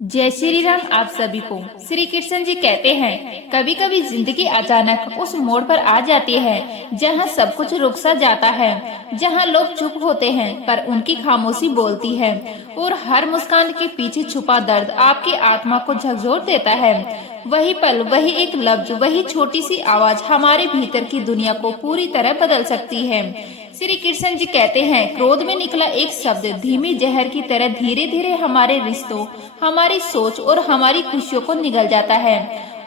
जय श्री राम। आप सभी को श्री कृष्ण जी कहते हैं, कभी कभी जिंदगी अचानक उस मोड़ पर आ जाती है जहाँ सब कुछ रुक सा जाता है, जहाँ लोग चुप होते हैं पर उनकी खामोशी बोलती है और हर मुस्कान के पीछे छुपा दर्द आपकी आत्मा को झकझोर देता है। वही पल, वही एक लफ्ज, वही छोटी सी आवाज हमारे भीतर की दुनिया को पूरी तरह बदल सकती है। श्री कृष्ण जी कहते हैं, क्रोध में निकला एक शब्द धीमी जहर की तरह धीरे धीरे हमारे रिश्तों, हमारी सोच और हमारी खुशियों को निगल जाता है।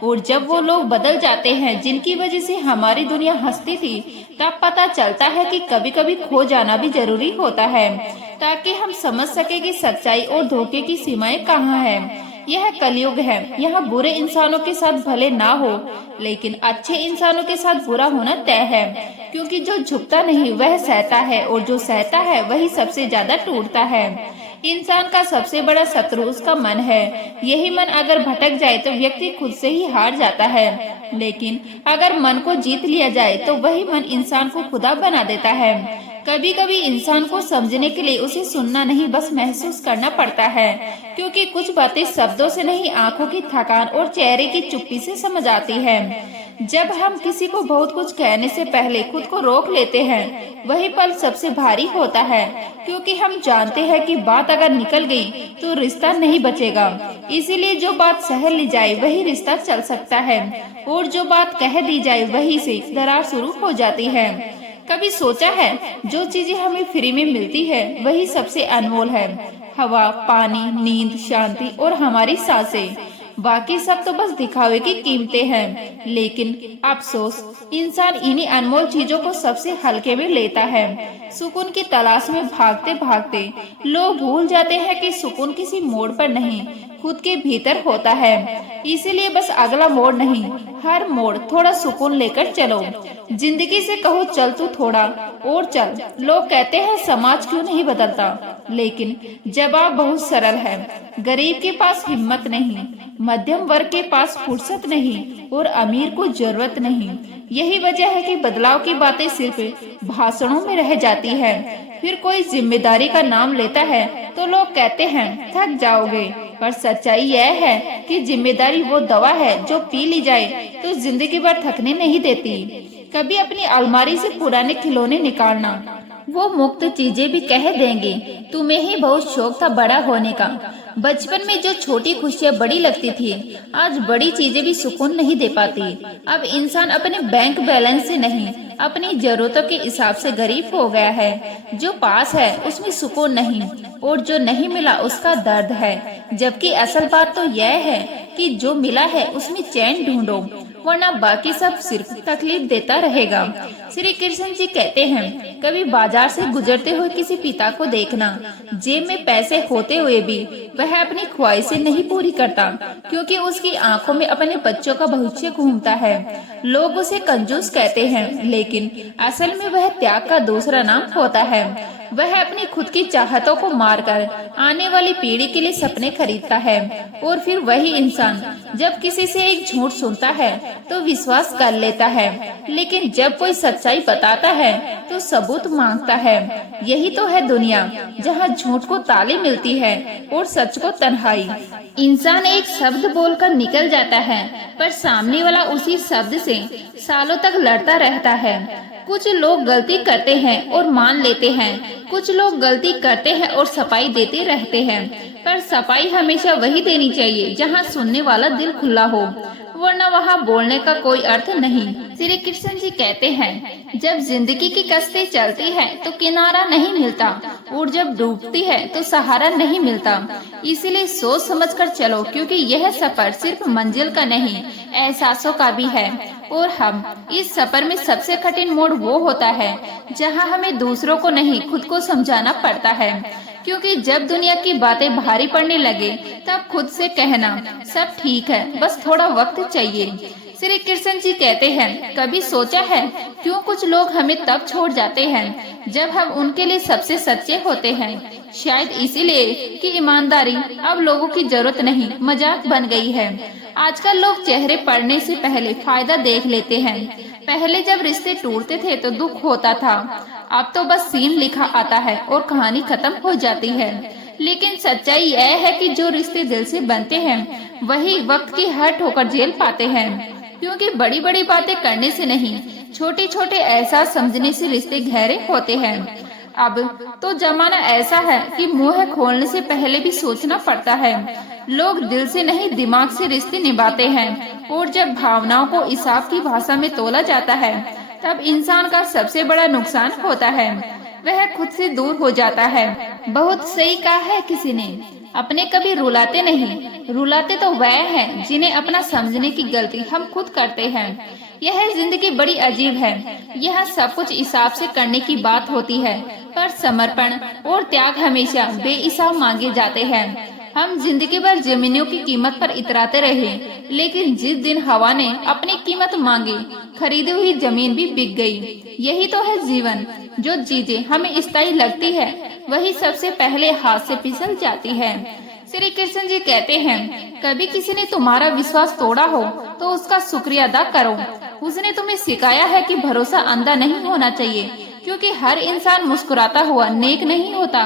और जब वो लोग बदल जाते हैं जिनकी वजह से हमारी दुनिया हंसती थी, तब पता चलता है कि कभी कभी खो जाना भी जरूरी होता है, ताकि हम समझ सके कि सच्चाई और धोखे की सीमाएं कहाँ है। यह कलयुग है। यहाँ बुरे इंसानों के साथ भले ना हो, लेकिन अच्छे इंसानों के साथ बुरा होना तय है, क्योंकि जो झुकता नहीं वह सहता है और जो सहता है वही सबसे ज्यादा टूटता है। इंसान का सबसे बड़ा शत्रु उसका मन है। यही मन अगर भटक जाए तो व्यक्ति खुद से ही हार जाता है, लेकिन अगर मन को जीत लिया जाए तो वही मन इंसान को खुदा बना देता है। कभी कभी इंसान को समझने के लिए उसे सुनना नहीं, बस महसूस करना पड़ता है, क्योंकि कुछ बातें शब्दों से नहीं, आंखों की थकान और चेहरे की चुप्पी से समझ आती है। जब हम किसी को बहुत कुछ कहने से पहले खुद को रोक लेते हैं, वही पल सबसे भारी होता है, क्योंकि हम जानते हैं कि बात अगर निकल गई तो रिश्ता नहीं बचेगा। इसीलिए जो बात सह ली जाए वही रिश्ता चल सकता है, और जो बात कह दी जाए वही से दरार शुरू हो जाती है। कभी सोचा है, जो चीजें हमें फ्री में मिलती है वही सबसे अनमोल है। हवा, पानी, नींद, शांति और हमारी सांसें। बाकी सब तो बस दिखावे की कीमतें हैं। लेकिन अफसोस, इंसान इन्हीं अनमोल चीजों को सबसे हल्के में लेता है। सुकून की तलाश में भागते भागते लोग भूल जाते हैं कि सुकून किसी मोड़ पर नहीं, खुद के भीतर होता है। इसीलिए बस अगला मोड़ नहीं, हर मोड़ थोड़ा सुकून लेकर चलो। जिंदगी से कहो, चल तू थोड़ा और चल। लोग कहते हैं समाज क्यों नहीं बदलता, लेकिन जवाब बहुत सरल है। गरीब के पास हिम्मत नहीं, मध्यम वर्ग के पास फुर्सत नहीं और अमीर को जरूरत नहीं। यही वजह है कि बदलाव की बातें सिर्फ भाषणों में रह जाती है। फिर कोई जिम्मेदारी का नाम लेता है तो लोग कहते हैं थक जाओगे, पर सच्चाई यह है कि जिम्मेदारी वो दवा है जो पी ली जाए तो जिंदगी भर थकने नहीं देती। कभी अपनी अलमारी से पुराने खिलौने निकालना, वो मुफ्त चीजें भी कह देंगे तुम्हें ही बहुत शौक था बड़ा होने का। बचपन में जो छोटी खुशियाँ बड़ी लगती थी, आज बड़ी चीजें भी सुकून नहीं दे पाती। अब इंसान अपने बैंक बैलेंस से नहीं, अपनी जरूरतों के हिसाब से गरीब हो गया है। जो पास है उसमें सुकून नहीं, और जो नहीं मिला उसका दर्द है। जबकि असल बात तो यह है कि जो मिला है उसमें चैन ढूंढो, वरना बाकी सब सिर्फ तकलीफ देता रहेगा। श्री कृष्ण जी कहते हैं, कभी बाजार से गुजरते हुए किसी पिता को देखना, जेब में पैसे होते हुए भी वह अपनी ख्वाहिशें नहीं पूरी करता, क्योंकि उसकी आंखों में अपने बच्चों का भविष्य घूमता है। लोग उसे कंजूस कहते हैं, लेकिन असल में वह त्याग का दूसरा नाम होता है। वह अपनी खुद की चाहतों को मारकर आने वाली पीढ़ी के लिए सपने खरीदता है। और फिर वही इंसान जब किसी से एक झूठ सुनता है तो विश्वास कर लेता है, लेकिन जब कोई सच्चाई बताता है तो सबूत मांगता है। यही तो है दुनिया, जहाँ झूठ को ताली मिलती है और सच को तन्हाई। इंसान एक शब्द बोलकर निकल जाता है, पर सामने वाला उसी शब्द से सालों तक लड़ता रहता है। कुछ लोग गलती करते हैं और मान लेते हैं, कुछ लोग गलती करते हैं और सफाई देते रहते हैं। पर सफाई हमेशा वही देनी चाहिए जहां सुनने वाला दिल खुला हो, वरना वहां बोलने का कोई अर्थ नहीं। श्री कृष्ण जी कहते हैं, जब जिंदगी की कश्ती चलती है तो किनारा नहीं मिलता, और जब डूबती है तो सहारा नहीं मिलता। इसीलिए सोच समझकर चलो, क्योंकि यह सफर सिर्फ मंजिल का नहीं, एहसासों का भी है। और हम इस सफर में सबसे कठिन मोड़ वो होता है जहां हमें दूसरों को नहीं, खुद को समझाना पड़ता है। क्योंकि जब दुनिया की बातें भारी पड़ने लगे, तब खुद से कहना सब ठीक है, बस थोड़ा वक्त चाहिए। श्री कृष्ण जी कहते हैं, कभी सोचा है क्यों कुछ लोग हमें तब छोड़ जाते हैं जब हम उनके लिए सबसे सच्चे होते हैं? शायद इसीलिए कि ईमानदारी अब लोगों की जरूरत नहीं, मजाक बन गई है। आजकल लोग चेहरे पढ़ने से पहले फायदा देख लेते हैं। पहले जब रिश्ते टूटते थे तो दुख होता था, अब तो बस सीन लिखा आता है और कहानी खत्म हो जाती है। लेकिन सच्चाई यह है कि जो रिश्ते दिल से बनते हैं वही वक्त की हर ठोकर झेल पाते हैं, क्योंकि बड़ी बड़ी बातें करने से नहीं, छोटे छोटे एहसास समझने से रिश्ते गहरे होते हैं। अब तो जमाना ऐसा है कि मुंह खोलने से पहले भी सोचना पड़ता है। लोग दिल से नहीं दिमाग से रिश्ते निभाते हैं, और जब भावनाओं को हिसाब की भाषा में तोला जाता है तब इंसान का सबसे बड़ा नुकसान होता है, वह खुद से दूर हो जाता है। बहुत सही कहा है किसी ने, अपने कभी रुलाते नहीं, रुलाते तो वह हैं जिन्हें अपना समझने की गलती हम खुद करते हैं। यह जिंदगी बड़ी अजीब है, यह सब कुछ हिसाब से करने की बात होती है, पर समर्पण और त्याग हमेशा बेहिसाब मांगे जाते हैं। हम जिंदगी भर जमीनों की कीमत पर इतराते रहे, लेकिन जिस दिन हवा ने अपनी कीमत मांगी, खरीदी हुई जमीन भी बिक गई। यही तो है जीवन, जो चीजें हमें स्थायी लगती है वही सबसे पहले हाथ से फिसल जाती है। श्री कृष्ण जी कहते हैं, कभी किसी ने तुम्हारा विश्वास तोड़ा हो तो उसका शुक्रिया अदा करो। उसने तुम्हें सिखाया है कि भरोसा अंधा नहीं होना चाहिए, क्योंकि हर इंसान मुस्कुराता हुआ नेक नहीं होता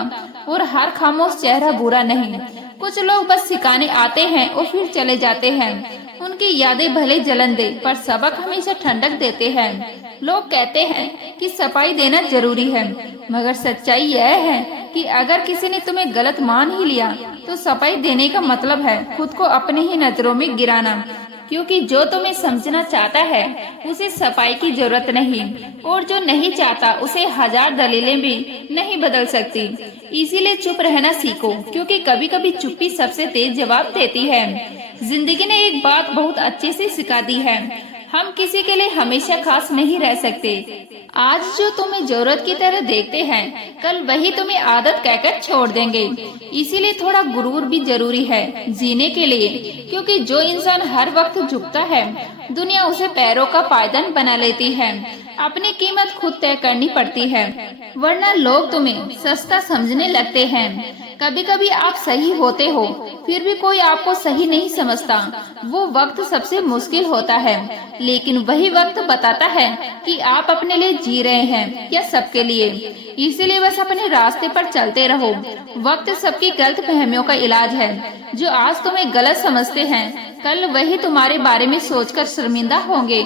और हर खामोश चेहरा बुरा नहीं। कुछ लोग बस सिखाने आते हैं और फिर चले जाते हैं। उनकी यादें भले जलन दे, पर सबक हमेशा ठंडक देते हैं। लोग कहते हैं कि सफाई देना जरूरी है, मगर सच्चाई यह है कि अगर किसी ने तुम्हें गलत मान ही लिया तो सफाई देने का मतलब है खुद को अपने ही नजरों में गिराना, क्योंकि जो तुम्हें समझना चाहता है उसे सफाई की जरूरत नहीं, और जो नहीं चाहता उसे हजार दलीलें भी नहीं बदल सकती। इसीलिए चुप रहना सीखो, क्योंकि कभी कभी चुप्पी सबसे तेज जवाब देती है। जिंदगी ने एक बात बहुत अच्छे से सिखा दी है, हम किसी के लिए हमेशा खास नहीं रह सकते। आज जो तुम्हें जरूरत की तरह देखते हैं, कल वही तुम्हें आदत कहकर छोड़ देंगे। इसीलिए थोड़ा गुरूर भी जरूरी है जीने के लिए, क्योंकि जो इंसान हर वक्त झुकता है दुनिया उसे पैरों का पायदान बना लेती है। अपनी कीमत खुद तय करनी पड़ती है, वरना लोग तुम्हें सस्ता समझने लगते हैं। कभी कभी आप सही होते हो फिर भी कोई आपको सही नहीं समझता। वो वक्त सबसे मुश्किल होता है, लेकिन वही वक्त बताता है कि आप अपने लिए जी रहे हैं या सबके लिए। इसीलिए बस अपने रास्ते पर चलते रहो। वक्त सबकी गलत फहमियों का इलाज है। जो आज तुम्हें गलत समझते हैं कल वही तुम्हारे बारे में सोचकर शर्मिंदा होंगे।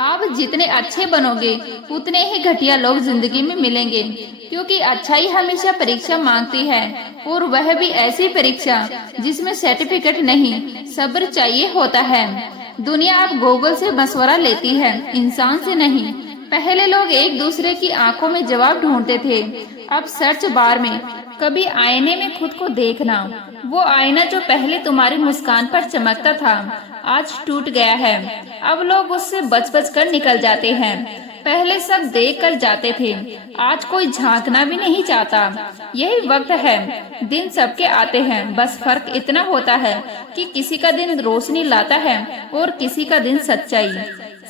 आप जितने अच्छे बनोगे उतने ही घटिया लोग जिंदगी में मिलेंगे, क्योंकि अच्छाई हमेशा परीक्षा मांगती है, और वह भी ऐसी परीक्षा जिसमें सर्टिफिकेट नहीं सब्र चाहिए होता है। दुनिया अब गूगल से मशवरा लेती है, इंसान से नहीं। पहले लोग एक दूसरे की आंखों में जवाब ढूंढते थे, अब सर्च बार में। कभी आईने में खुद को देखना, वो आईना जो पहले तुम्हारी मुस्कान पर चमकता था आज टूट गया है। अब लोग उससे बच बच कर निकल जाते हैं। पहले सब देख कर जाते थे, आज कोई झांकना भी नहीं चाहता। यही वक्त है, दिन सबके आते हैं, बस फर्क इतना होता है कि किसी का दिन रोशनी लाता है और किसी का दिन सच्चाई।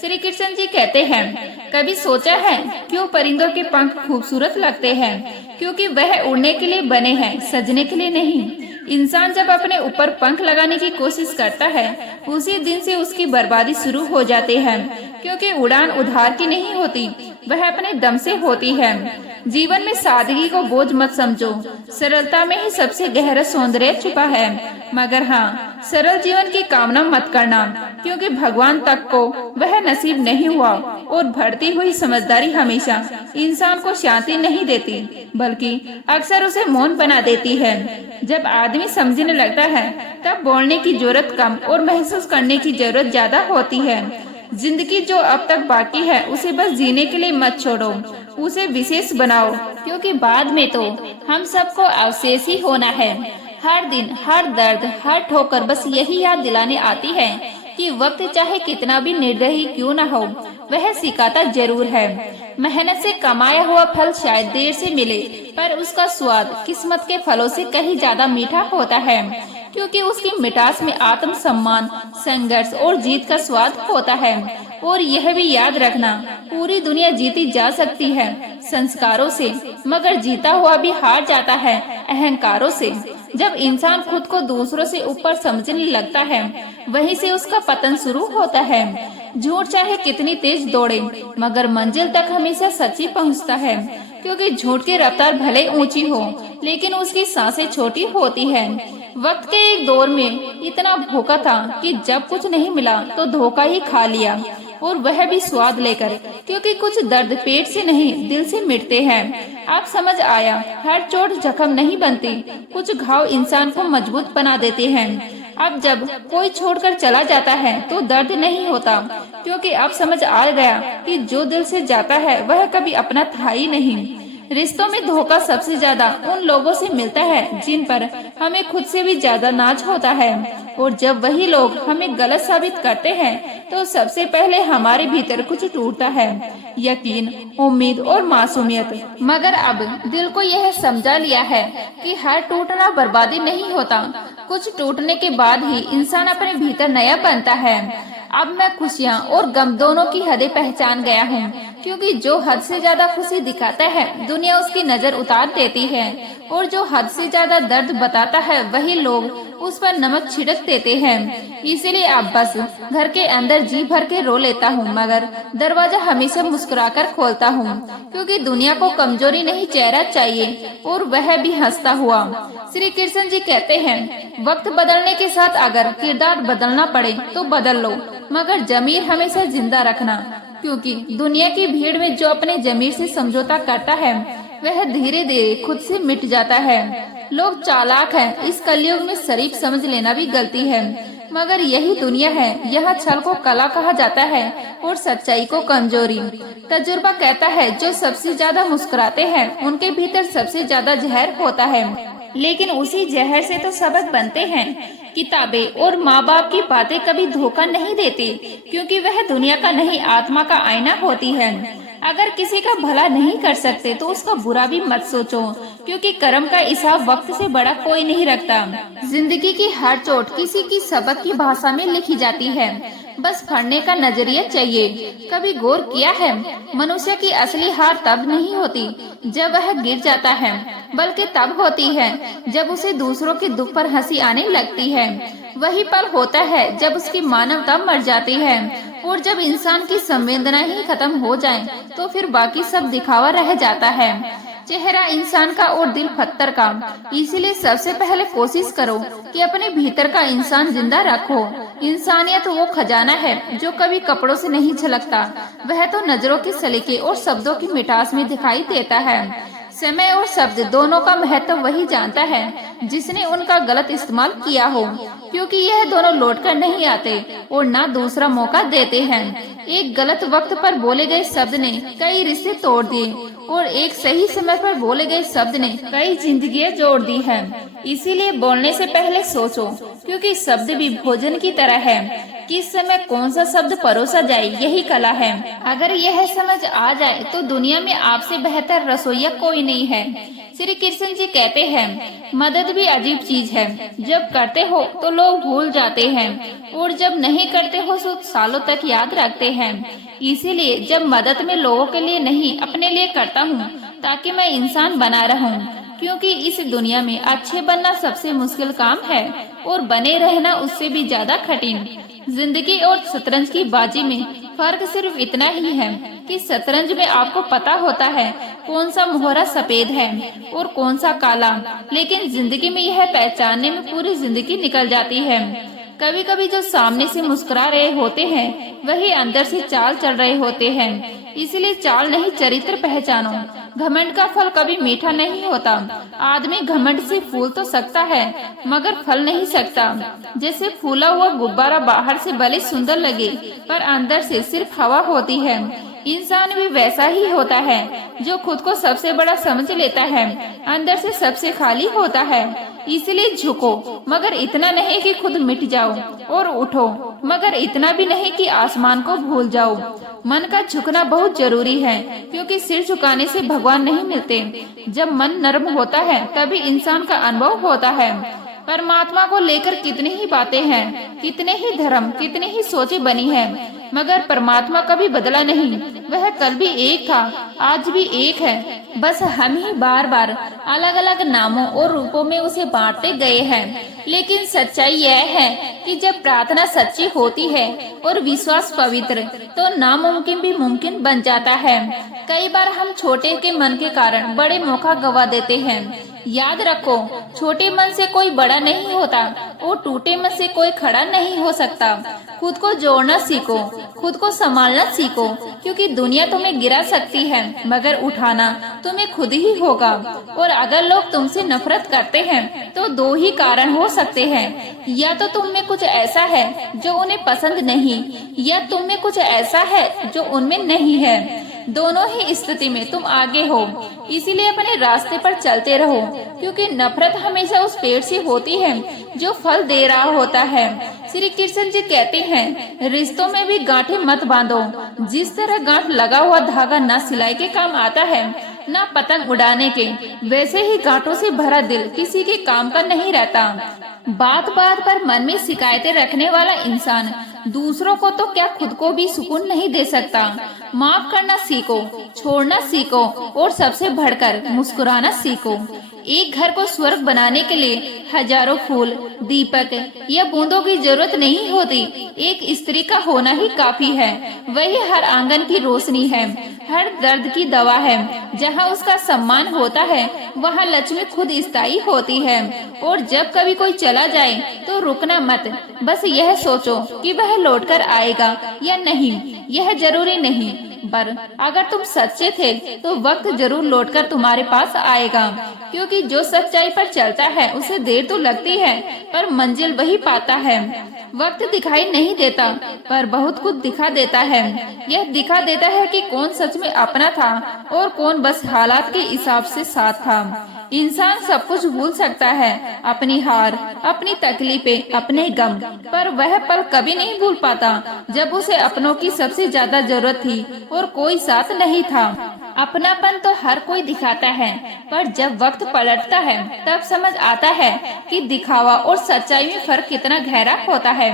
श्री कृष्ण जी कहते हैं, कभी सोचा है क्यों परिंदों के पंख खूबसूरत लगते हैं? क्योंकि वह उड़ने के लिए बने हैं, सजने के लिए नहीं। इंसान जब अपने ऊपर पंख लगाने की कोशिश करता है उसी दिन से उसकी बर्बादी शुरू हो जाती है, क्योंकि उड़ान उधार की नहीं होती, वह अपने दम से होती है। जीवन में सादगी को बोझ मत समझो, सरलता में ही सबसे गहरा सौंदर्य छुपा है। मगर हाँ, सरल जीवन की कामना मत करना, क्योंकि भगवान तक को वह नसीब नहीं हुआ, और बढ़ती हुई समझदारी हमेशा इंसान को शांति नहीं देती, बल्कि अक्सर उसे मौन बना देती है। जब आदमी समझने लगता है तब बोलने की जरूरत कम और महसूस करने की जरूरत ज्यादा होती है। जिंदगी जो अब तक बाकी है उसे बस जीने के लिए मत छोड़ो, उसे विशेष बनाओ, क्योंकि बाद में तो हम सबको अवशेष ही होना है। हर दिन, हर दर्द, हर ठोकर बस यही याद दिलाने आती है कि वक्त चाहे कितना भी निर्दयी क्यों न हो, वह सिखाता जरूर है। मेहनत से कमाया हुआ फल शायद देर से मिले, पर उसका स्वाद किस्मत के फलों से कहीं ज्यादा मीठा होता है, क्योंकि उसकी मिठास में आत्म सम्मान, संघर्ष और जीत का स्वाद होता है। और यह भी याद रखना, पूरी दुनिया जीती जा सकती है संस्कारों से, मगर जीता हुआ भी हार जाता है अहंकारों से। जब इंसान खुद को दूसरों से ऊपर समझने लगता है, वहीं से उसका पतन शुरू होता है। झूठ चाहे कितनी तेज दौड़े, मगर मंजिल तक हमेशा सच्ची पहुंचता है। क्योंकि झूठ की रफ्तार भले ऊंची हो लेकिन उसकी सांसें छोटी होती है। वक्त के एक दौर में इतना भूखा था कि जब कुछ नहीं मिला तो धोखा ही खा लिया, और वह भी स्वाद लेकर, क्योंकि कुछ दर्द पेट से नहीं दिल से मिटते हैं। अब समझ आया, हर चोट जख्म नहीं बनती, कुछ घाव इंसान को मजबूत बना देते हैं। अब जब कोई छोड़कर चला जाता है तो दर्द नहीं होता, क्योंकि अब समझ आ गया कि जो दिल से जाता है वह कभी अपना था ही नहीं। रिश्तों में धोखा सबसे ज्यादा उन लोगों से मिलता है जिन पर हमें खुद से भी ज्यादा नाज होता है, और जब वही लोग हमें गलत साबित करते हैं तो सबसे पहले हमारे भीतर कुछ टूटता है, यकीन, उम्मीद और मासूमियत। मगर अब दिल को यह समझा लिया है कि हर टूटना बर्बादी नहीं होता, कुछ टूटने के बाद ही इंसान अपने भीतर नया बनता है। अब मैं खुशियाँ और गम दोनों की हदें पहचान गया हूँ, क्योंकि जो हद से ज्यादा खुशी दिखाता है दुनिया उसकी नजर उतार देती है, और जो हद से ज्यादा दर्द बताता है वही लोग उस पर नमक छिड़क देते हैं। इसीलिए अब बस घर के अंदर जी भर के रो लेता हूँ, मगर दरवाजा हमेशा मुस्कुराकर खोलता हूँ, क्योंकि दुनिया को कमजोरी नहीं चेहरा चाहिए, और वह भी हंसता हुआ। श्री कृष्ण जी कहते हैं, वक्त बदलने के साथ अगर किरदार बदलना पड़े तो बदल लो, मगर जमीर हमेशा जिंदा रखना, क्योंकि दुनिया की भीड़ में जो अपने जमीर से समझौता करता है वह धीरे धीरे खुद से मिट जाता है। लोग चालाक हैं, इस कलयुग में शरीफ समझ लेना भी गलती है, मगर यही दुनिया है। यहाँ छल को कला कहा जाता है और सच्चाई को कमजोरी। तजुर्बा कहता है, जो सबसे ज्यादा मुस्कुराते हैं उनके भीतर सबसे ज्यादा जहर होता है, लेकिन उसी जहर से तो सबक बनते हैं। किताबें और माँ बाप की बातें कभी धोखा नहीं देती, क्योंकि वह दुनिया का नहीं आत्मा का आईना होती है। अगर किसी का भला नहीं कर सकते तो उसका बुरा भी मत सोचो, क्योंकि कर्म का हिसाब वक्त से बड़ा कोई नहीं रखता। जिंदगी की हर चोट किसी की सबक की भाषा में लिखी जाती है, बस पढ़ने का नजरिया चाहिए। कभी गौर किया है, मनुष्य की असली हार तब नहीं होती जब वह गिर जाता है, बल्कि तब होती है जब उसे दूसरों के दुख पर हंसी आने लगती है। वही पल होता है जब उसकी मानवता मर जाती है, और जब इंसान की संवेदना ही खत्म हो जाए तो फिर बाकी सब दिखावा रह जाता है। चेहरा इंसान का और दिल पत्थर का। इसीलिए सबसे पहले कोशिश करो कि अपने भीतर का इंसान जिंदा रखो। इंसानियत वो खजाना है जो कभी कपड़ों से नहीं झलकता, वह तो नजरों के सलीके और शब्दों की मिठास में दिखाई देता है। समय और शब्द दोनों का महत्व वही जानता है जिसने उनका गलत इस्तेमाल किया हो, क्योंकि यह दोनों लौट कर नहीं आते और ना दूसरा मौका देते हैं। एक गलत वक्त पर बोले गए शब्द ने कई रिश्ते तोड़ दिए, और एक सही समय पर बोले गए शब्द ने कई जिंदगियां जोड़ दी है। इसीलिए बोलने से पहले सोचो, क्योंकि शब्द भी भोजन की तरह है, किस समय कौन सा शब्द परोसा जाए यही कला है। अगर यह समझ आ जाए तो दुनिया में आपसे बेहतर रसोइया कोई नहीं है। श्री कृष्ण जी कहते हैं, मदद भी अजीब चीज है, जब करते हो तो लोग भूल जाते हैं, और जब नहीं करते हो तो सालों तक याद रखते हैं। इसीलिए जब मदद में लोगों के लिए नहीं अपने लिए करता हूँ, ताकि मैं इंसान बना रहूं, क्योंकि इस दुनिया में अच्छे बनना सबसे मुश्किल काम है और बने रहना उससे भी ज्यादा कठिन। जिंदगी और शतरंज की बाजी में फर्क सिर्फ इतना ही है कि शतरंज में आपको पता होता है कौन सा मोहरा सफेद है और कौन सा काला, लेकिन जिंदगी में यह पहचानने में पूरी जिंदगी निकल जाती है। कभी कभी जो सामने से मुस्कुरा रहे होते हैं वही अंदर से चाल चल रहे होते हैं। इसलिए चाल नहीं, चरित्र पहचानो। घमंड का फल कभी मीठा नहीं होता। आदमी घमंड से फूल तो सकता है मगर फल नहीं सकता। जैसे फूला हुआ गुब्बारा बाहर से भले सुंदर लगे पर अंदर से सिर्फ हवा होती है, इंसान भी वैसा ही होता है जो खुद को सबसे बड़ा समझ लेता है, अंदर से सबसे खाली होता है। इसलिए झुको मगर इतना नहीं कि खुद मिट जाओ, और उठो मगर इतना भी नहीं कि आसमान को भूल जाओ। मन का झुकना बहुत जरूरी है, क्योंकि सिर झुकाने से भगवान नहीं मिलते। जब मन नर्म होता है तभी इंसान का अनुभव होता है। परमात्मा को लेकर कितनी ही बातें हैं, कितने ही धर्म, कितनी ही सोचें बनी हैं, मगर परमात्मा कभी बदला नहीं। वह कल भी एक था, आज भी एक है। बस हम ही बार बार अलग अलग नामों और रूपों में उसे बांटते गए हैं। लेकिन सच्चाई यह है कि जब प्रार्थना सच्ची होती है और विश्वास पवित्र, तो नामुमकिन भी मुमकिन बन जाता है। कई बार हम छोटे के मन के कारण बड़े मौका गवा देते हैं। याद रखो, छोटे मन से कोई बड़ा नहीं होता और टूटे मन से कोई खड़ा नहीं हो सकता। खुद को जोड़ना सीखो, खुद को संभालना सीखो, क्योंकि दुनिया तुम्हें गिरा सकती है मगर उठाना तुम्हें खुद ही होगा। और अगर लोग तुमसे नफरत करते हैं तो दो ही कारण हो सकते हैं, या तो तुम में कुछ ऐसा है जो उन्हें पसंद नहीं, या तुम में कुछ ऐसा है जो उनमें नहीं है। दोनों ही स्थिति में तुम आगे हो, इसीलिए अपने रास्ते पर चलते रहो, क्योंकि नफरत हमेशा उस पेड़ से होती है जो फल दे रहा होता है। श्री कृष्ण जी कहते हैं, रिश्तों में भी गांठें मत बांधो। जिस तरह गांठ लगा हुआ धागा न सिलाई के काम आता है न पतंग उड़ाने के, वैसे ही गांठों से भरा दिल किसी के काम का नहीं रहता। बात बात पर मन में शिकायतें रखने वाला इंसान दूसरों को तो क्या खुद को भी सुकून नहीं दे सकता। माफ करना सीखो, छोड़ना सीखो और सबसे बढ़कर मुस्कुराना सीखो। एक घर को स्वर्ग बनाने के लिए हजारों फूल, दीपक या बूंदों की जरूरत नहीं होती। एक स्त्री का होना ही काफी है। वही हर आंगन की रोशनी है, हर दर्द की दवा है। जहाँ उसका सम्मान होता है वहाँ लक्ष्मी खुद स्थायी होती है। और जब कभी कोई चला जाए तो रुकना मत, बस यह सोचो कि वह लौटकर आएगा या नहीं। यह जरूरी नहीं, पर अगर तुम सच्चे थे तो वक्त जरूर लौटकर तुम्हारे पास आएगा। क्योंकि जो सच्चाई पर चलता है उसे देर तो लगती है, पर मंजिल वही पाता है। वक्त दिखाई नहीं देता, पर बहुत कुछ दिखा देता है। यह दिखा देता है कि कौन सच में अपना था और कौन बस हालात के हिसाब से साथ था। इंसान सब कुछ भूल सकता है, अपनी हार, अपनी तकलीफें, अपने गम, पर वह पल कभी नहीं भूल पाता जब उसे अपनों की सबसे ज्यादा जरूरत थी और कोई साथ नहीं था। अपनापन तो हर कोई दिखाता है, पर जब वक्त पलटता है तब समझ आता है कि दिखावा और सच्चाई में फर्क कितना गहरा होता है।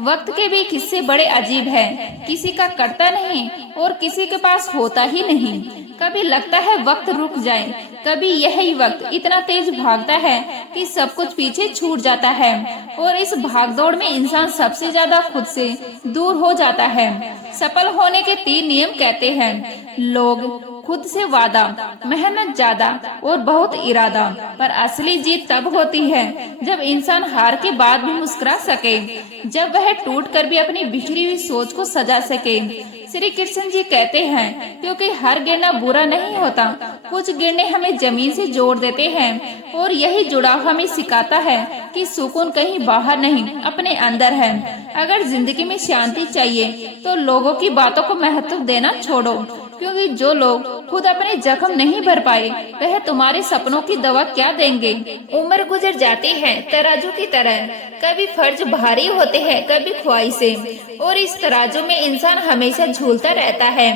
वक्त के भी किस्से बड़े अजीब हैं। किसी का करता नहीं और किसी के पास होता ही नहीं। कभी लगता है वक्त रुक जाए, कभी यही वक्त इतना तेज भागता है कि सब कुछ पीछे छूट जाता है। और इस भागदौड़ में इंसान सबसे ज्यादा खुद से दूर हो जाता है। सफल होने के 3 नियम कहते हैं, लोग, खुद से वादा, मेहनत ज्यादा और बहुत इरादा। पर असली जीत तब होती है जब इंसान हार के बाद भी मुस्कुरा सके, जब वह टूट कर भी अपनी बिखरी हुई सोच को सजा सके। श्री कृष्ण जी कहते हैं, क्योंकि हर गिरना बुरा नहीं होता, कुछ गिरने हमें जमीन से जोड़ देते हैं। और यही जुड़ाव हमें सिखाता है कि सुकून कहीं बाहर नहीं, अपने अंदर है। अगर जिंदगी में शांति चाहिए तो लोगों की बातों को महत्व देना छोड़ो, क्योंकि जो लोग खुद अपने जख्म नहीं भर पाए वह तुम्हारे सपनों की दवा क्या देंगे। उम्र गुजर जाती है तराजू की तरह, कभी फर्ज भारी होते हैं, कभी ख्वाहिशें, और इस तराजू में इंसान हमेशा झूलता रहता है,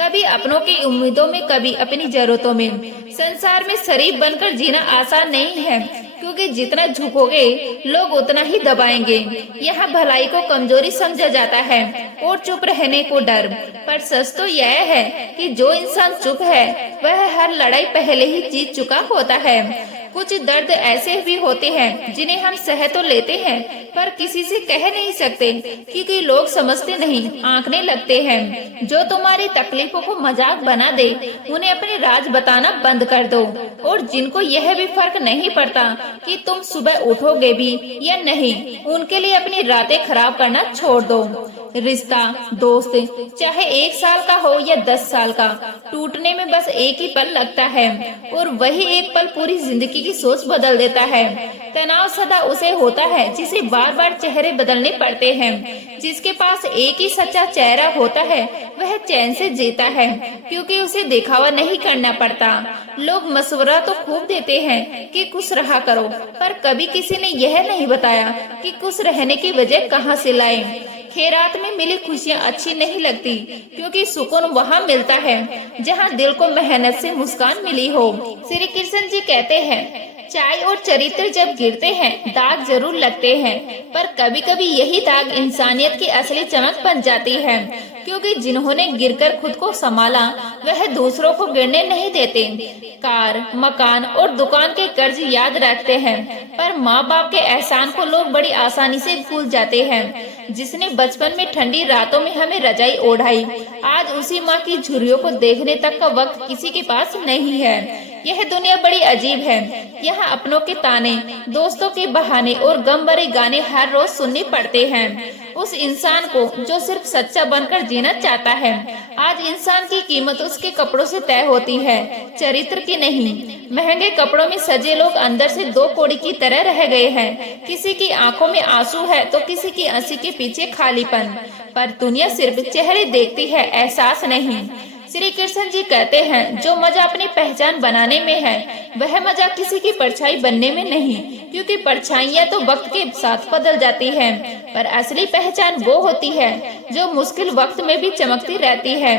कभी अपनों की उम्मीदों में, कभी अपनी जरूरतों में। संसार में शरीफ बनकर जीना आसान नहीं है, क्योंकि जितना झुकोगे लोग उतना ही दबाएंगे। यहाँ भलाई को कमजोरी समझा जाता है और चुप रहने को डर। पर सच तो यह है कि जो इंसान चुप है वह हर लड़ाई पहले ही जीत चुका होता है। कुछ दर्द ऐसे भी होते हैं जिन्हें हम सह तो लेते हैं, पर किसी से कह नहीं सकते, क्योंकि लोग समझते नहीं, आंकने लगते हैं। जो तुम्हारी तकलीफों को मजाक बना दे उन्हें अपने राज बताना बंद कर दो। और जिनको यह भी फर्क नहीं पड़ता कि तुम सुबह उठोगे भी या नहीं, उनके लिए अपनी रातें खराब करना छोड़ दो। रिश्ता, दोस्त, चाहे 1 साल का हो या 10 साल का, टूटने में बस एक ही पल लगता है, और वही एक पल पूरी जिंदगी की सोच बदल देता है। तनाव सदा उसे होता है जिसे बार बार चेहरे बदलने पड़ते हैं। जिसके पास एक ही सच्चा चेहरा होता है वह चैन से जीता है, क्योंकि उसे दिखावा नहीं करना पड़ता। लोग मशवरा तो खूब देते हैं कि खुश रहा करो, पर कभी किसी ने यह नहीं बताया कि खुश रहने की वजह कहाँ से लाएं। खैरात में मिली खुशियाँ अच्छी नहीं लगती, क्योंकि सुकून वहाँ मिलता है जहाँ दिल को मेहनत से मुस्कान मिली हो। श्री कृष्ण जी कहते हैं, चाय और चरित्र जब गिरते हैं दाग जरूर लगते हैं, पर कभी कभी यही दाग इंसानियत की असली चमक बन जाती है, क्योंकि जिन्होंने गिरकर खुद को संभाला वह दूसरों को गिरने नहीं देते। कार, मकान और दुकान के कर्ज याद रखते हैं, पर माँ बाप के एहसान को लोग बड़ी आसानी से भूल जाते हैं। जिसने बचपन में ठंडी रातों में हमें रजाई ओढ़ाई, आज उसी माँ की झुर्रियों को देखने तक का वक्त किसी के पास नहीं है। यह दुनिया बड़ी अजीब है। यहाँ अपनों के ताने, दोस्तों के बहाने और गम भरे गाने हर रोज सुनने पड़ते हैं। उस इंसान को जो सिर्फ सच्चा बनकर जीना चाहता है, आज इंसान की कीमत उसके कपड़ों से तय होती है, चरित्र की नहीं। महंगे कपड़ों में सजे लोग अंदर से दो कोड़ी की तरह रह गए हैं। किसी की आंखों में आंसू है तो किसी की हंसी के पीछे खालीपन। पर दुनिया सिर्फ चेहरे देखती है, एहसास नहीं। श्री कृष्ण जी कहते हैं, जो मजा अपनी पहचान बनाने में है वह मजा किसी की परछाई बनने में नहीं, क्योंकि परछाइयाँ तो वक्त के साथ बदल जाती हैं, पर असली पहचान वो होती है जो मुश्किल वक्त में भी चमकती रहती है।